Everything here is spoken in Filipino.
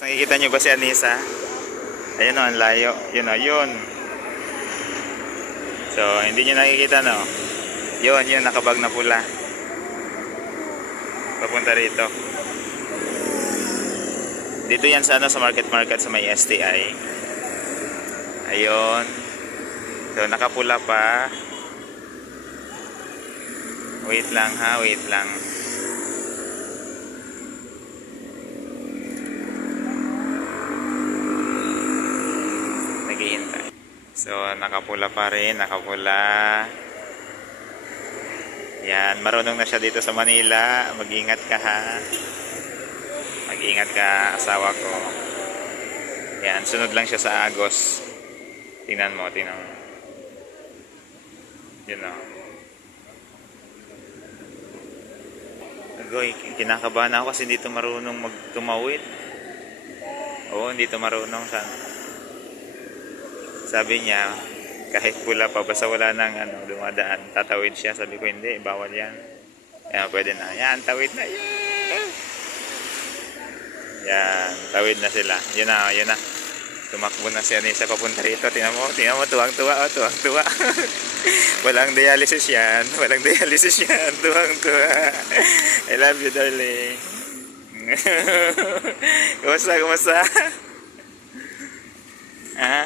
Nakikita niyo ba si Anissa? Ayun o, ang layo. Yun o, yun. So, hindi niyo nakikita, no? Yun, yun, nakabag na pula. Papunta rito. Dito yan sa, sa market sa may STI. Ayun. So, nakapula pa. Wait lang ha, wait lang. Naghihintay. So, nakapula pa rin, nakapula. Yan, marunong na siya dito sa Manila. Mag-ingat ka ha. Mag-ingat ka, asawa ko. Yan, sunod lang siya sa Agos. Tingnan mo, tingnan mo. Yun o. Agoy, kinakabahan ako kasi hindi ito marunong magtumawid. Oo, hindi ito marunong sa... Sabi niya, kahit pula pa, basta wala nang dumadaan, tatawid siya. Sabi ko, hindi, bawal yan. Yan, pwede na. Yan, tawid na. Yeah! Yan, tawid na sila. Yun na, yun na. Tumakbo na si Anissa papunta rito. Tingnan mo, tuwang-tuwa, oh, tuwang-tuwa. Walang dialysis yan. Walang dialysis yan. Tuwang-tuwa. I love you, darling. Kumusta, kumusta? Ha?